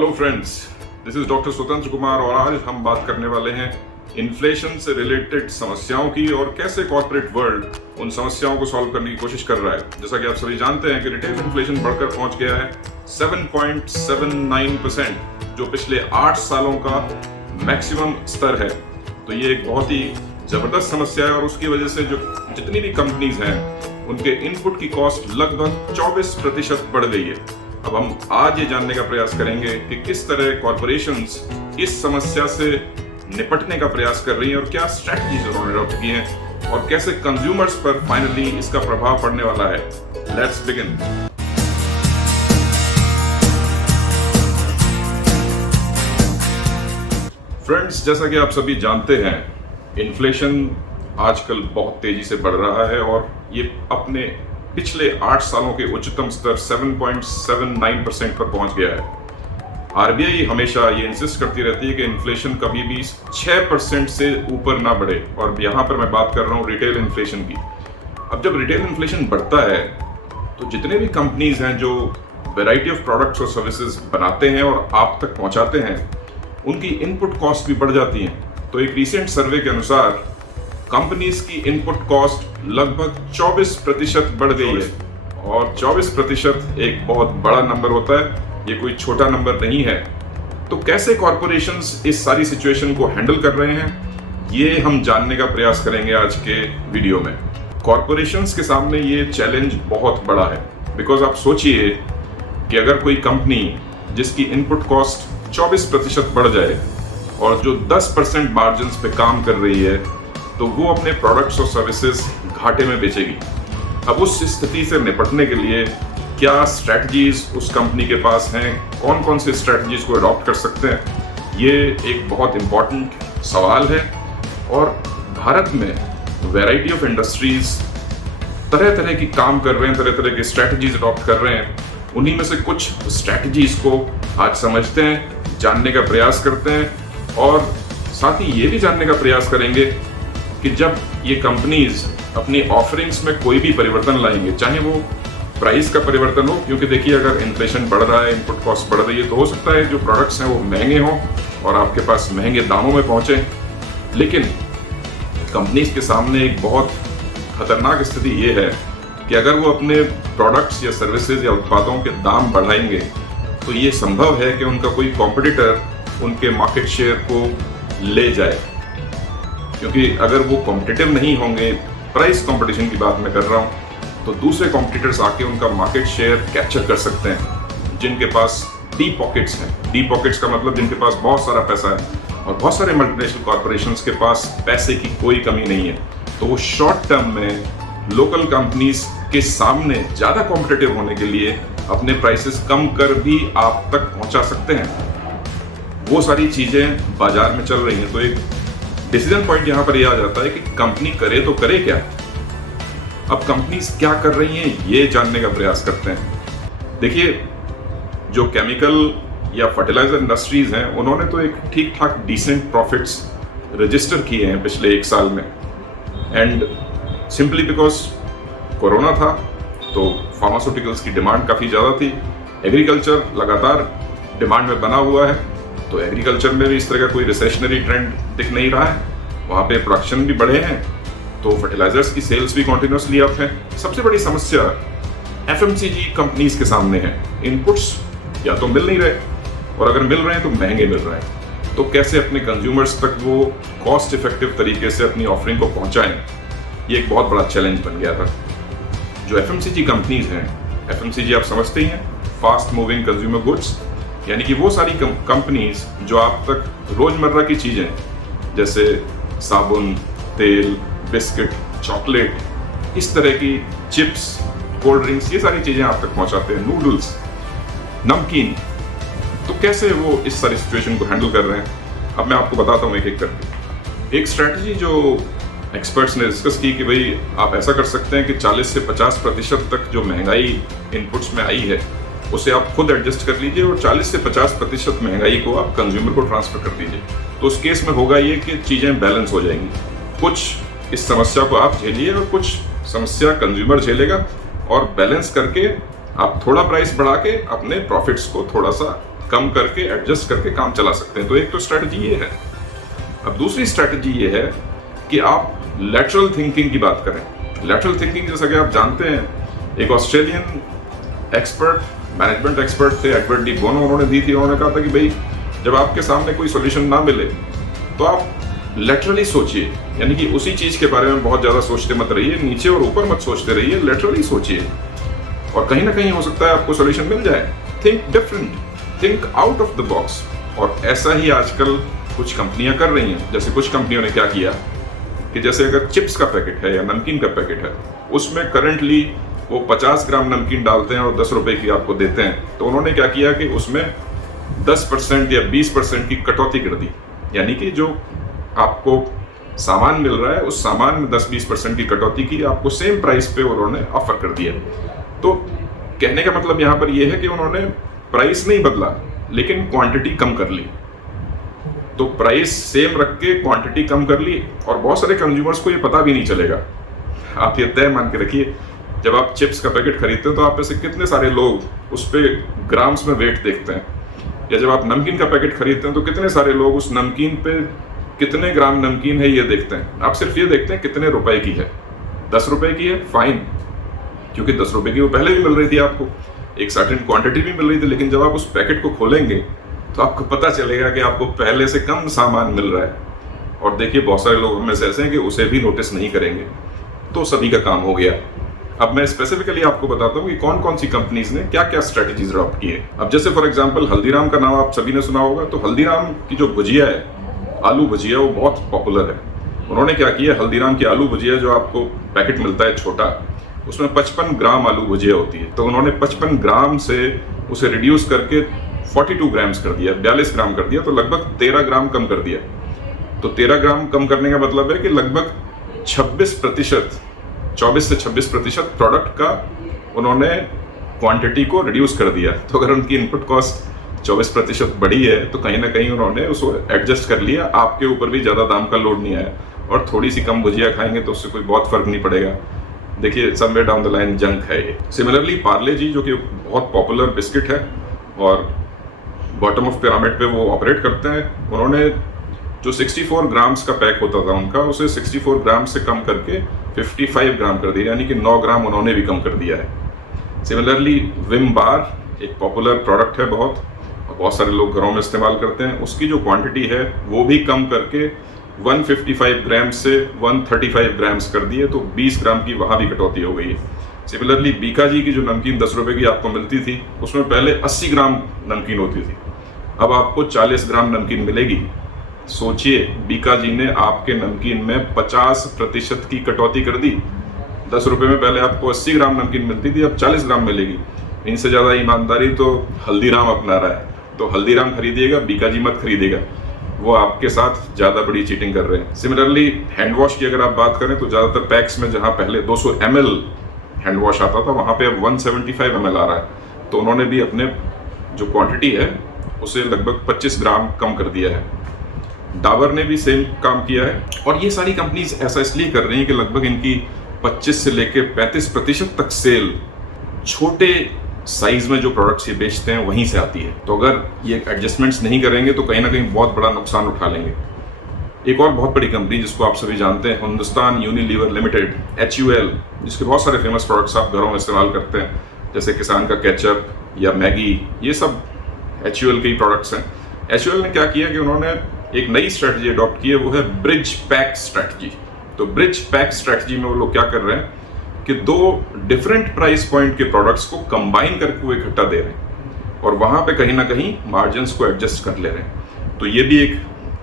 Hello friends, this is doctor स्वतंत्र कुमार और आज हम बात करने वाले हैं इन्फ्लेशन से रिलेटेड समस्याओं की और कैसे कॉर्पोरेट वर्ल्ड उन समस्याओं को सॉल्व करने की कोशिश कर रहा है। जैसा कि आप सभी जानते हैं कि रिटेल इन्फ्लेशन बढ़कर पहुंच गया है 7.79%, जो पिछले 8 सालों का मैक्सिमम स्तर है। तो ये एक बहुत ही जबरदस्त समस्या है और उसकी वजह से जो जितनी भी कंपनीज हैं उनके इनपुट की कॉस्ट लगभग 24% बढ़ गई है। अब हम आज ये जानने का प्रयास करेंगे कि किस तरह कॉर्पोरेशंस इस समस्या से निपटने का प्रयास कर रही हैं और क्या स्ट्रेटजीज उन्होंने अडॉप्ट की हैं और कैसे कंज्यूमर्स पर फाइनली इसका प्रभाव पड़ने वाला है। Let's begin. फ्रेंड्स, जैसा कि आप सभी जानते हैं, इन्फ्लेशन आजकल बहुत तेजी से बढ़ रहा है और ये अपने पिछले 8 सालों के उच्चतम स्तर 7.79% पर पहुंच गया है। आरबीआई हमेशा ये इंसिस्ट करती रहती है कि इन्फ्लेशन कभी भी 6% से ऊपर ना बढ़े, और यहाँ पर मैं बात कर रहा हूँ रिटेल इन्फ्लेशन की। अब जब रिटेल इन्फ्लेशन बढ़ता है तो जितने भी कंपनीज हैं जो वैरायटी ऑफ प्रोडक्ट्स और सर्विसेज बनाते हैं और आप तक पहुंचाते हैं, उनकी इनपुट कॉस्ट भी बढ़ जाती हैं। तो एक रिसेंट सर्वे के अनुसार कंपनीज की इनपुट कॉस्ट लगभग 24% बढ़ गई है और 24% एक बहुत बड़ा नंबर होता है, ये कोई छोटा नंबर नहीं है। तो कैसे कॉर्पोरेशंस इस सारी सिचुएशन को हैंडल कर रहे हैं, ये हम जानने का प्रयास करेंगे आज के वीडियो में। कॉर्पोरेशंस के सामने ये चैलेंज बहुत बड़ा है, बिकॉज आप सोचिए कि अगर कोई कंपनी जिसकी इनपुट कॉस्ट 24% बढ़ जाए और जो 10% मार्जिन पे काम कर रही है, तो वो अपने प्रोडक्ट्स और सर्विसेज घाटे में बेचेगी। अब उस स्थिति से निपटने के लिए क्या स्ट्रेटजीज उस कंपनी के पास हैं, कौन कौन से स्ट्रेटजीज को अडॉप्ट कर सकते हैं, ये एक बहुत इंपॉर्टेंट सवाल है। और भारत में वैरायटी ऑफ इंडस्ट्रीज तरह तरह की काम कर रहे हैं, तरह तरह की स्ट्रेटजीज अडॉप्ट कर रहे हैं। उन्हीं में से कुछ स्ट्रेटजीज को आज समझते हैं, जानने का प्रयास करते हैं और साथ ही ये भी जानने का प्रयास करेंगे कि जब ये कंपनीज अपनी ऑफरिंग्स में कोई भी परिवर्तन लाएंगे, चाहे वो प्राइस का परिवर्तन हो, क्योंकि देखिए अगर इन्फ्लेशन बढ़ रहा है, इनपुट कॉस्ट बढ़ रही है, तो हो सकता है जो प्रोडक्ट्स हैं वो महंगे हों और आपके पास महंगे दामों में पहुंचे। लेकिन कंपनीज के सामने एक बहुत खतरनाक स्थिति ये है कि अगर वो अपने प्रोडक्ट्स या सर्विसेज या उत्पादों के दाम बढ़ाएंगे तो ये संभव है कि उनका कोई कॉम्पिटिटर उनके मार्केट शेयर को ले जाए, क्योंकि अगर वो कॉम्पिटिटिव नहीं होंगे, प्राइस कंपटीशन की बात मैं कर रहा हूँ, तो दूसरे कॉम्पिटिटर्स आके उनका मार्केट शेयर कैप्चर कर सकते हैं जिनके पास डीप पॉकेट्स हैं। डीप पॉकेट्स का मतलब जिनके पास बहुत सारा पैसा है, और बहुत सारे मल्टीनेशनल कॉर्पोरेशंस के पास पैसे की कोई कमी नहीं है। तो वो शॉर्ट टर्म में लोकल कंपनीज के सामने ज़्यादा कॉम्पिटिटिव होने के लिए अपने प्राइसेस कम कर भी आप तक पहुँचा सकते हैं। वो सारी चीज़ें बाजार में चल रही हैं। तो एक डिसीजन पॉइंट यहाँ पर यह आ जाता है कि कंपनी करे तो करे क्या। अब कंपनीज क्या कर रही हैं ये जानने का प्रयास करते हैं। देखिए, जो केमिकल या फर्टिलाइजर इंडस्ट्रीज हैं उन्होंने तो एक ठीक ठाक डिसेंट प्रॉफिट्स रजिस्टर किए हैं पिछले 1 साल में, एंड सिंपली बिकॉज कोरोना था तो फार्मास्यूटिकल्स की डिमांड काफ़ी ज़्यादा थी। एग्रीकल्चर लगातार डिमांड में बना हुआ है, तो एग्रीकल्चर में भी इस तरह का कोई रिसेशनरी ट्रेंड दिख नहीं रहा है। वहाँ पे प्रोडक्शन भी बढ़े हैं, तो फर्टिलाइजर्स की सेल्स भी कॉन्टिन्यूसली अप है। सबसे बड़ी समस्या एफएमसीजी कंपनीज के सामने है। इनपुट्स या तो मिल नहीं रहे, और अगर मिल रहे हैं तो महंगे मिल रहे हैं। तो कैसे अपने कंज्यूमर्स तक वो कॉस्ट इफेक्टिव तरीके से अपनी ऑफरिंग को पहुँचाएं, ये एक बहुत बड़ा चैलेंज बन गया था। जो एफएमसीजी कंपनीज हैं, एफएमसीजी आप समझते ही हैं, फास्ट मूविंग कंज्यूमर गुड्स, यानी कि वो सारी कंपनीज जो आप तक रोजमर्रा की चीजें जैसे साबुन, तेल, बिस्किट, चॉकलेट, इस तरह की चिप्स, कोल्ड ड्रिंक्स, ये सारी चीजें आप तक पहुंचाते हैं, नूडल्स, नमकीन। तो कैसे वो इस सारी सिचुएशन को हैंडल कर रहे हैं, अब मैं आपको बताता हूँ एक एक करके। एक स्ट्रैटेजी जो एक्सपर्ट्स ने डिस्कस की कि भाई आप ऐसा कर सकते हैं कि 40 से 50% तक जो महंगाई इनपुट्स में आई है उसे आप खुद एडजस्ट कर लीजिए और 40 से 50% महंगाई को आप कंज्यूमर को ट्रांसफर कर दीजिए। तो उस केस में होगा ये कि चीज़ें बैलेंस हो जाएंगी। कुछ इस समस्या को आप झेलिए और कुछ समस्या कंज्यूमर झेलेगा, और बैलेंस करके आप थोड़ा प्राइस बढ़ा के अपने प्रॉफिट्स को थोड़ा सा कम करके एडजस्ट करके काम चला सकते हैं। तो एक तो स्ट्रैटेजी ये है। अब दूसरी स्ट्रैटेजी ये है कि आप लैटरल थिंकिंग की बात करें। लैटरल थिंकिंग जैसा कि आप जानते हैं, एक ऑस्ट्रेलियन एक्सपर्ट, मैनेजमेंट एक्सपर्ट थे, एडवर्ड डी बोनो, उन्होंने दी थी। उन्होंने कहा था कि भाई जब आपके सामने कोई सॉल्यूशन ना मिले तो आप लेटरली सोचिए, यानी कि उसी चीज के बारे में बहुत ज्यादा सोचते मत रहिए, नीचे और ऊपर मत सोचते रहिए, लेटरली सोचिए और कहीं ना कहीं हो सकता है आपको सॉल्यूशन मिल जाए। Think different, think out of the box. और ऐसा ही आजकल कुछ कंपनियां कर रही हैं। जैसे कुछ कंपनियों ने क्या किया कि जैसे अगर चिप्स का पैकेट है या नमकीन का पैकेट है, उसमें करंटली वो 50 ग्राम नमकीन डालते हैं और 10 रुपए की आपको देते हैं। तो उन्होंने क्या किया कि उसमें 10% या 20% की कटौती कर दी, यानी कि जो आपको सामान मिल रहा है उस सामान में 10-20% की कटौती की, आपको सेम प्राइस पे उन्होंने ऑफर कर दिया। तो कहने का मतलब यहाँ पर यह है कि उन्होंने प्राइस नहीं बदला लेकिन क्वांटिटी कम कर ली। तो प्राइस सेम रख के क्वांटिटी कम कर ली और बहुत सारे कंज्यूमर्स को ये पता भी नहीं चलेगा। आप ये तय मान के रखिए, जब आप चिप्स का पैकेट खरीदते हैं तो आप में से कितने सारे लोग उस पे ग्राम्स में वेट देखते हैं, या जब आप नमकीन का पैकेट खरीदते हैं तो कितने सारे लोग उस नमकीन पे कितने ग्राम नमकीन है ये देखते हैं। आप सिर्फ ये देखते हैं कितने रुपए की है। 10 रुपए की है, फाइन, क्योंकि 10 रुपए की वो पहले भी मिल रही थी आपको, एक सर्टेन क्वांटिटी भी मिल रही थी। लेकिन जब आप उस पैकेट को खोलेंगे तो आपको पता चलेगा कि आपको पहले से कम सामान मिल रहा है। और देखिए बहुत सारे लोग हमें से ऐसे हैं कि उसे भी नोटिस नहीं करेंगे। तो सभी का काम हो गया। अब मैं स्पेसिफिकली आपको बताता हूँ कि कौन कौन सी कंपनीज ने क्या क्या स्ट्रेटेजीज अडॉप्ट की है। अब जैसे फॉर एग्जांपल हल्दीराम का नाम आप सभी ने सुना होगा। तो हल्दीराम की जो भुजिया है, आलू भुजिया, वो बहुत पॉपुलर है। उन्होंने क्या किया, हल्दीराम की आलू भुजिया जो आपको पैकेट मिलता है छोटा, उसमें 55 ग्राम आलू भुजिया होती है। तो उन्होंने 55 ग्राम से उसे रिड्यूस करके 42 ग्राम्स कर दिया, 42 ग्राम कर दिया। तो लगभग 13 ग्राम कम कर दिया। तो 13 ग्राम कम करने का मतलब है कि लगभग 26%, 24 से 26% प्रोडक्ट का उन्होंने क्वांटिटी को रिड्यूस कर दिया। तो अगर उनकी इनपुट कॉस्ट 24% बढ़ी है तो कहीं ना कहीं उन्होंने उसको एडजस्ट कर लिया। आपके ऊपर भी ज़्यादा दाम का लोड नहीं आया और थोड़ी सी कम भुजिया खाएंगे तो उससे कोई बहुत फर्क नहीं पड़ेगा। देखिए somewhere down the line junk है ये। सिमिलरली पार्ले जी जो कि बहुत पॉपुलर बिस्किट है और बॉटम ऑफ पिरामिड पे वो ऑपरेट करते हैं, उन्होंने जो 64 ग्राम्स का पैक होता था उनका, उसे 64 ग्राम से कम करके 55 ग्राम कर दिया, यानी कि 9 ग्राम उन्होंने भी कम कर दिया है। सिमिलरली विम बार एक पॉपुलर प्रोडक्ट है, बहुत सारे लोग घरों में इस्तेमाल करते हैं। उसकी जो क्वांटिटी है वो भी कम करके 155 ग्राम से 135 ग्राम्स कर दिए। तो 20 ग्राम की वहाँ भी कटौती हो गई है। सिमिलरली बीका जी की जो नमकीन 10 रुपए की आपको मिलती थी, उसमें पहले 80 ग्राम नमकीन होती थी, अब आपको 40 ग्राम नमकीन मिलेगी। सोचिए, बीका जी ने आपके नमकीन में 50% की कटौती कर दी। 10 रुपए में पहले आपको 80 ग्राम नमकीन मिलती थी, अब 40 ग्राम मिलेगी। इनसे ज़्यादा ईमानदारी तो हल्दीराम अपना रहा है। तो हल्दीराम खरीदिएगा, बीका जी मत खरीदिएगा, वो आपके साथ ज़्यादा बड़ी चीटिंग कर रहे हैं। सिमिलरली हैंड वॉश की अगर आप बात करें तो ज़्यादातर पैक्स में जहाँ पहले 200 ml हैंड वॉश आता था, वहाँ पे अब 175 ml आ रहा है। तो उन्होंने भी अपने जो क्वांटिटी है उसे लगभग 25 ग्राम कम कर दिया है। डाबर ने भी सेम काम किया है। और ये सारी कंपनीज ऐसा इसलिए कर रही हैं कि लगभग इनकी 25 से लेकर 35% तक सेल छोटे साइज में जो प्रोडक्ट्स ये बेचते हैं वहीं से आती है। तो अगर ये एडजस्टमेंट्स नहीं करेंगे तो कहीं ना कहीं बहुत बड़ा नुकसान उठा लेंगे। एक और बहुत बड़ी कंपनी जिसको आप सभी जानते हैं, हिंदुस्तान यूनिलीवर लिमिटेड, HUL, जिसके बहुत सारे फेमस प्रोडक्ट्स आप घरों में इस्तेमाल करते हैं, जैसे किसान का केचप या मैगी, ये सब HUL के ही प्रोडक्ट्स हैं। HUL ने क्या किया कि उन्होंने एक नई स्ट्रेटजी अडॉप्ट की है, वो है ब्रिज पैक स्ट्रेटजी। तो ब्रिज पैक स्ट्रेटजी में वो लोग क्या कर रहे हैं कि 2 डिफरेंट प्राइस पॉइंट के प्रोडक्ट्स को कंबाइन करके वो इकट्ठा दे रहे हैं और वहां पे कहीं ना कहीं मार्जिन्स को एडजस्ट कर ले रहे हैं। तो ये भी एक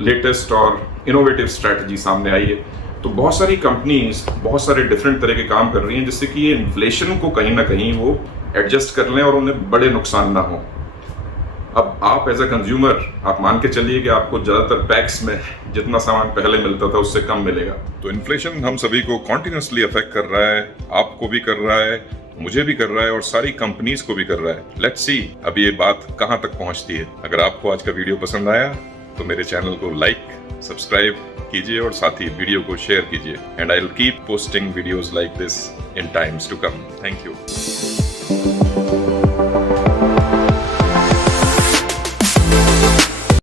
लेटेस्ट और इनोवेटिव स्ट्रेटजी सामने आई है। तो बहुत सारी कंपनीज बहुत सारे डिफरेंट तरह के काम कर रही हैं जिससे कि ये इन्फ्लेशन को कहीं ना कहीं वो एडजस्ट कर लें और उन्हें बड़े नुकसान ना हो। अब आप एज अ कंज्यूमर आप मान के चलिए कि आपको ज़्यादातर पैक्स में जितना सामान पहले मिलता था उससे कम मिलेगा। तो इन्फ्लेशन हम सभी को कॉन्टिन्यूसली अफेक्ट कर रहा है, आपको भी कर रहा है, मुझे भी कर रहा है और सारी कंपनीज को भी कर रहा है। लेट्स सी अब ये बात कहाँ तक पहुँचती है। अगर आपको आज का वीडियो पसंद आया तो मेरे चैनल को लाइक, सब्सक्राइब कीजिए और साथ ही वीडियो को शेयर कीजिए। And I will keep posting videos like this in times to come. Thank you.